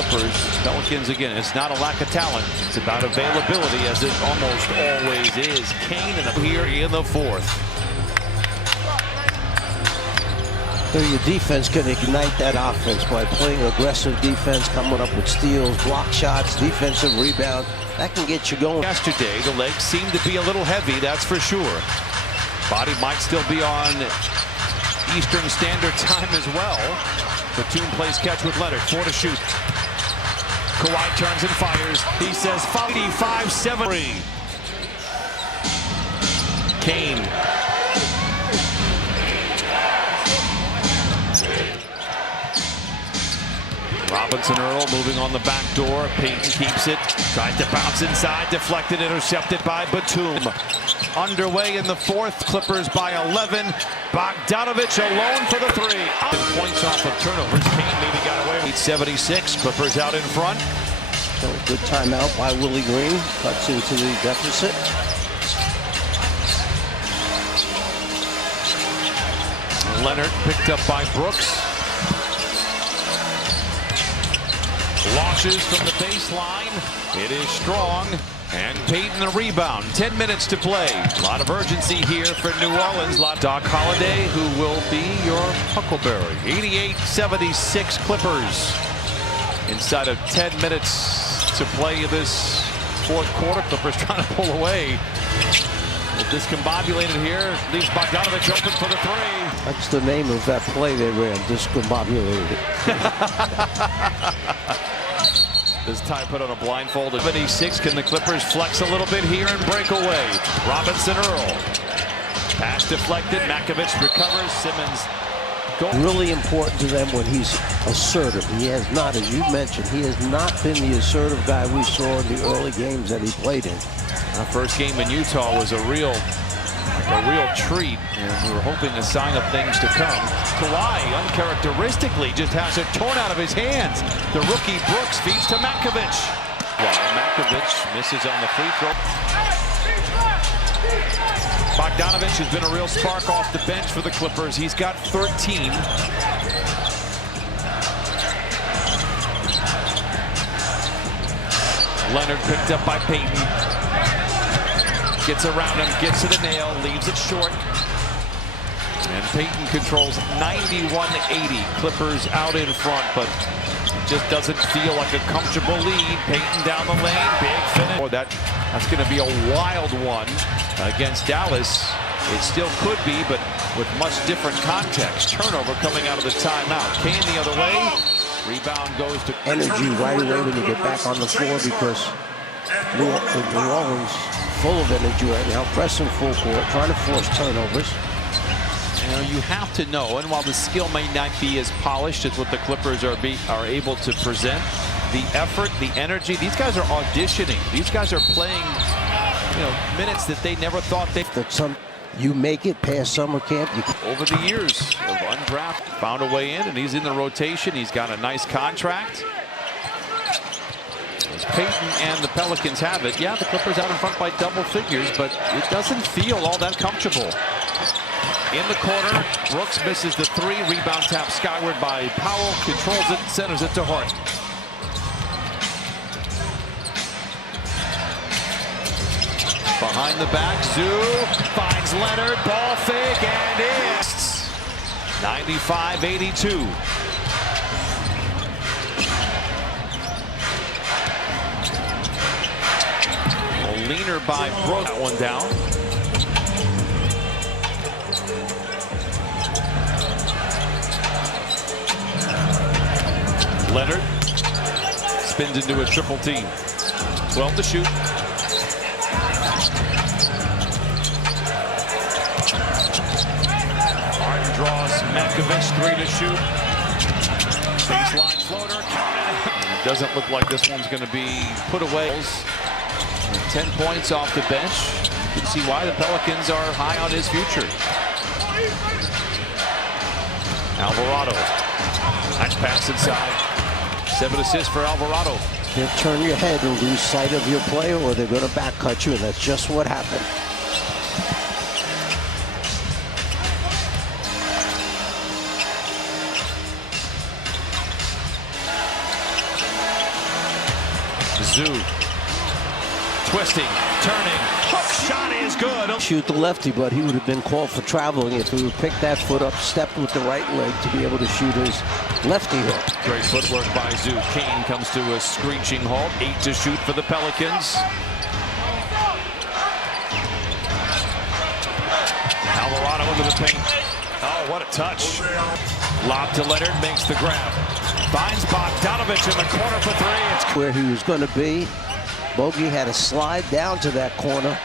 Clippers. Pelicans again. It's not a lack of talent. It's about availability, as it almost always is. Kane here in the fourth. So your defense can ignite that offense by playing aggressive defense, coming up with steals, block shots, defensive rebound. That can get you going. Yesterday, the legs seemed to be a little heavy, that's for sure. Body might still be on Eastern Standard Time as well. Batum plays catch with Leonard. 4 to shoot. Kawhi turns and fires. He says 55-7. Kane. Robinson Earl moving on the back door. Payton keeps it. Tries to bounce inside. Deflected, intercepted by Batum. Underway in the fourth. Clippers by 11. Bogdanovich alone for the three. Points off of turnovers. Kane maybe got away. 8-76. Clippers out in front. So good timeout by Willie Green. Cuts into the deficit. Leonard picked up by Brooks. Launches from the baseline. It is strong. And Payton the rebound. 10 minutes to play. A lot of urgency here for New Orleans. Doc Holliday, who will be your Huckleberry. 88-76 Clippers. Inside of 10 minutes to play this fourth quarter. Clippers trying to pull away. Discombobulated here. Leaves Bogdanovich open for the three. That's the name of that play they ran. Discombobulated. This time put on a blindfold. 76. Can the Clippers flex a little bit here and break away? Robinson Earl. Pass deflected. Makovich recovers. Simmons. Really important to them when he's assertive. He has not, as you mentioned, he has not been the assertive guy we saw in the early games that he played in. Our first game in Utah was a real treat, and we were hoping a sign of things to come. Kawhi, uncharacteristically, just has it torn out of his hands. The rookie Brooks feeds to Makovich. Makovich misses on the free throw. Bogdanovich has been a real spark off the bench for the Clippers. He's got 13. Leonard picked up by Payton. Gets around him, gets to the nail, leaves it short. And Payton controls 91-80. Clippers out in front, but it just doesn't feel like a comfortable lead. Payton down the lane, big finish. Oh, that's going to be a wild one against Dallas. It still could be, but with much different context. Turnover coming out of the timeout. Kane the other way. Rebound goes to energy right away when you get back on the floor, because New Orleans full of energy right now, pressing full court, trying to force turnovers. You know, you have to know, and while the skill may not be as polished as what the Clippers are able to present, the effort, the energy, these guys are auditioning. These guys are playing, minutes that they never thought they. You make it past summer camp. Over the years of undrafted, found a way in, and he's in the rotation. He's got a nice contract. As Payton and the Pelicans have it, yeah, the Clippers out in front by double figures, but it doesn't feel all that comfortable. In the corner, Brooks misses the three. Rebound tap skyward by Powell. Controls it, centers it to Hart. Behind the back, Zoo finds Leonard. Ball fake, and it's 95-82. Leaner by Brooks. That one down. Leonard spins into a triple team. 12 to shoot. Martin draws Makovich. 3 to shoot. Baseline floater. It doesn't look like this one's going to be put away. 10 points off the bench. You can see why the Pelicans are high on his future. Alvarado. Nice pass inside. 7 assists for Alvarado. You turn your head and lose sight of your play, or they're going to back cut you, and that's just what happened. Zoo twisting, turning, hook shot is good. Shoot the lefty, but he would have been called for traveling if he would pick that foot up, stepped with the right leg to be able to shoot his lefty hook. Great footwork by Zoo. Kane comes to a screeching halt. 8 to shoot for the Pelicans. Alvarado into the paint. Oh, what a touch. Lob to Leonard, makes the grab. Finds Bogdanovich in the corner for 3. It's where he was going to be. Bogey had to slide down to that corner.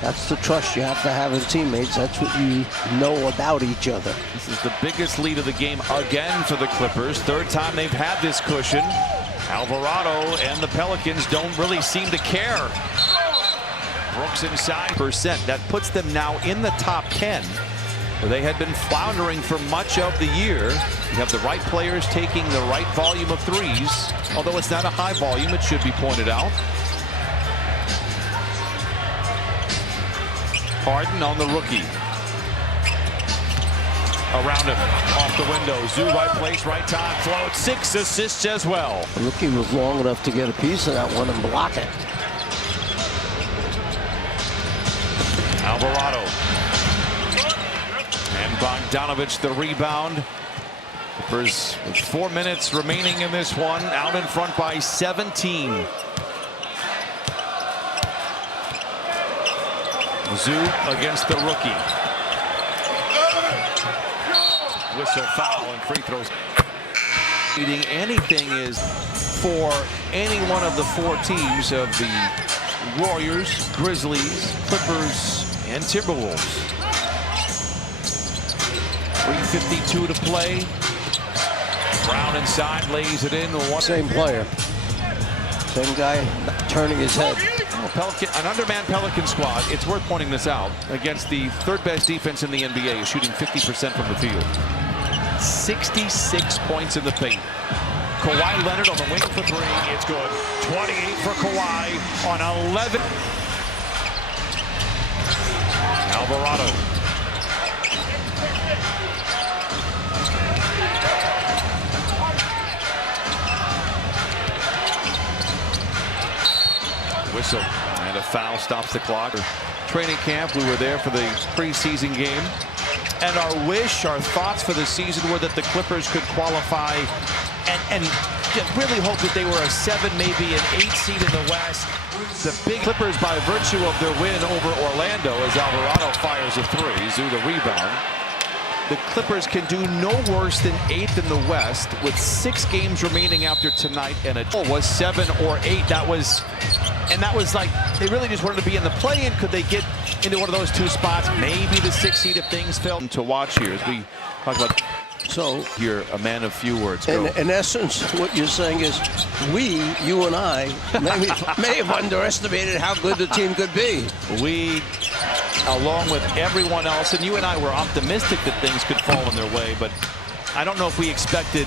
That's the trust you have to have in teammates. That's what you know about each other. This is the biggest lead of the game again for the Clippers. 3rd time they've had this cushion. Alvarado and the Pelicans don't really seem to care. Brooks inside. That puts them now in the top 10. Where they had been floundering for much of the year. You have the right players taking the right volume of threes. Although it's not a high volume, it should be pointed out. Harden on the rookie. Around him, off the window. Zoo, right place, right time. Float, 6 assists as well. The rookie was long enough to get a piece of that one and block it. Alvarado. And Bogdanovich the rebound. Clippers with 4 minutes remaining in this one. Out in front by 17. Zoo against the rookie. Whistle, foul, and free throws. Anything is for any one of the 4 teams of the Warriors, Grizzlies, Clippers, and Timberwolves. 3:52 to play. Brown inside, lays it in. Same player. Same guy turning his head. An undermanned Pelican squad, it's worth pointing this out, against the 3rd best defense in the NBA, is shooting 50% from the field. 66 points in the paint. Kawhi Leonard on the wing for 3. It's good. 28 for Kawhi on 11. Alvarado. Whistle and a foul stops the clock. Training camp, we were there for the preseason game, and our wish, our thoughts for the season were that the Clippers could qualify and really hope that they were a 7, maybe an 8 seed in the West. The big Clippers, by virtue of their win over Orlando, as Alvarado fires a 3, Zoo the rebound. The Clippers can do no worse than 8th in the West with 6 games remaining after tonight, and it was 7 or 8. That was like they really just wanted to be in the play-in. Could they get into one of those 2 spots? Maybe the 6th seed if things fell. To watch here as we talk about. So you're a man of few words. Go. In essence, what you're saying is you and I, may have underestimated how good the team could be. We, along with everyone else, and you and I were optimistic that things could fall in their way, but I don't know if we expected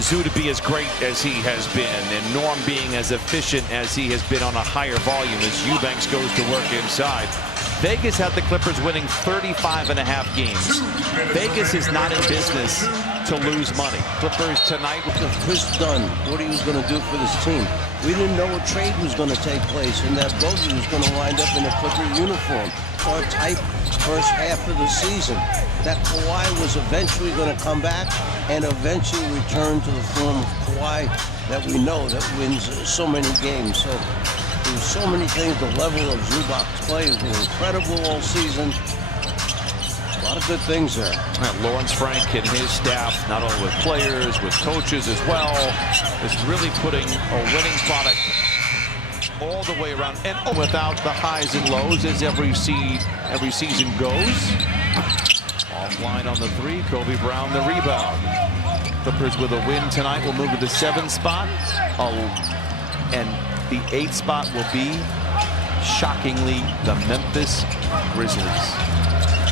Zoo to be as great as he has been, and Norm being as efficient as he has been on a higher volume as Eubanks goes to work inside. Vegas had the Clippers winning 35.5 games. Vegas is not in business to lose money. Clippers tonight. If Chris Dunn, what he was going to do for this team. We didn't know a trade was going to take place and that Bogey was going to wind up in a Clipper uniform. Or type first half of the season. That Kawhi was eventually going to come back and eventually return to the form of Kawhi that we know that wins so many games. So there's so many things. The level of Zubac's play has been incredible all season. A lot of good things there. Lawrence Frank and his staff, not only with players, with coaches as well, is really putting a winning product all the way around, and without the highs and lows as every season goes. Offline on the 3, Kobe Brown the rebound. Clippers with a win tonight will move to the 7th spot, and the 8th spot will be, shockingly, the Memphis Grizzlies.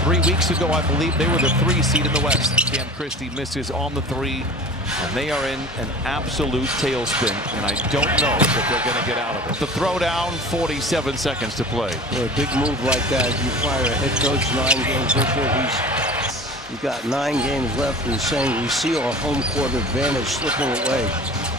3 weeks ago, I believe, they were the 3 seed in the West. Cam Christie misses on the 3, and they are in an absolute tailspin, and I don't know if they're going to get out of it. The throwdown, 47 seconds to play. Well, a big move like that, you fire a head coach 9 games into. You've got 9 games left, and he's saying we see our home court advantage slipping away.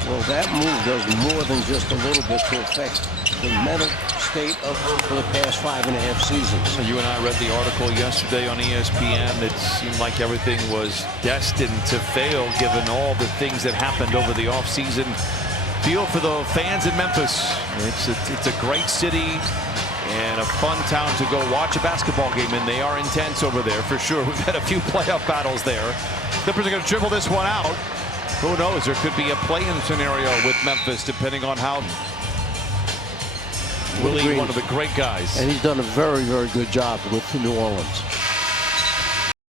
Well, that move does more than just a little bit to affect the mental state of for the past 5.5 seasons. You and I read the article yesterday on ESPN. It seemed like everything was destined to fail given all the things that happened over the offseason. Feel for the fans in Memphis. It's a great city and a fun town to go watch a basketball game, and they are intense over there for sure. We've had a few playoff battles there. Clippers are going to dribble this one out. Who knows? There could be a play-in scenario with Memphis, depending on how Willie, one of the great guys. And he's done a very, very good job with New Orleans.